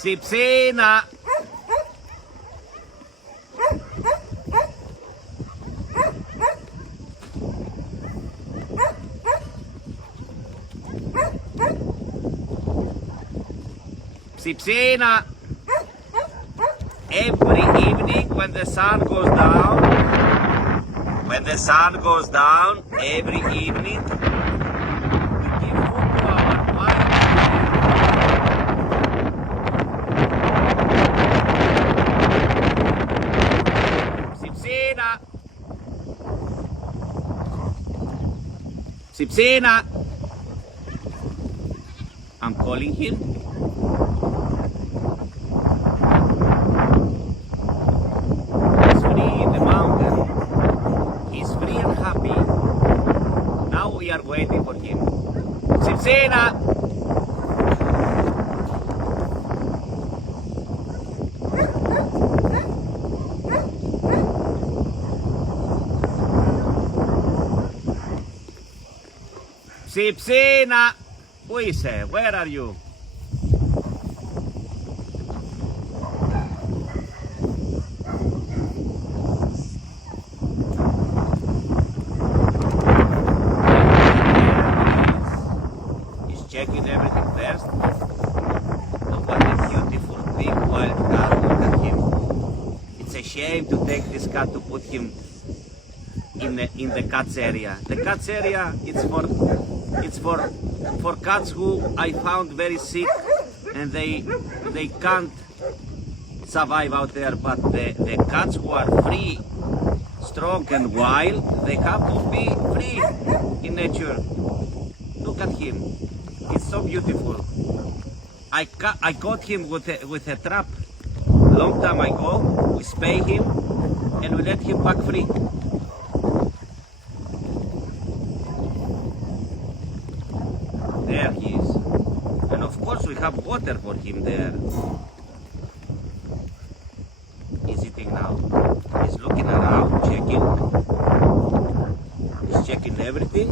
Ψιψίνα. Ψιψίνα. Every evening when the sun goes down, every evening, we give food to our wild Ψιψίνα. Ψιψίνα. I'm calling him. He's free in the mountain. He's free and happy. Now we are waiting for him. Ψιψίνα. Ψιψίνα. Who is it? Where are you? He's checking everything first. Look at the beautiful big wild cat. Look at him. It's a shame to take this cat to put him in the cats area. The cats area, it's for cats who I found very sick and they can't survive out there. But the cats who are free, strong and wild, they have to be free in nature. Look at him. It's so beautiful. I caught him with a trap long time ago. We spay him and we let him back free. There he is. And of course we have water for him there. He's eating now. He's looking around, checking. He's checking everything.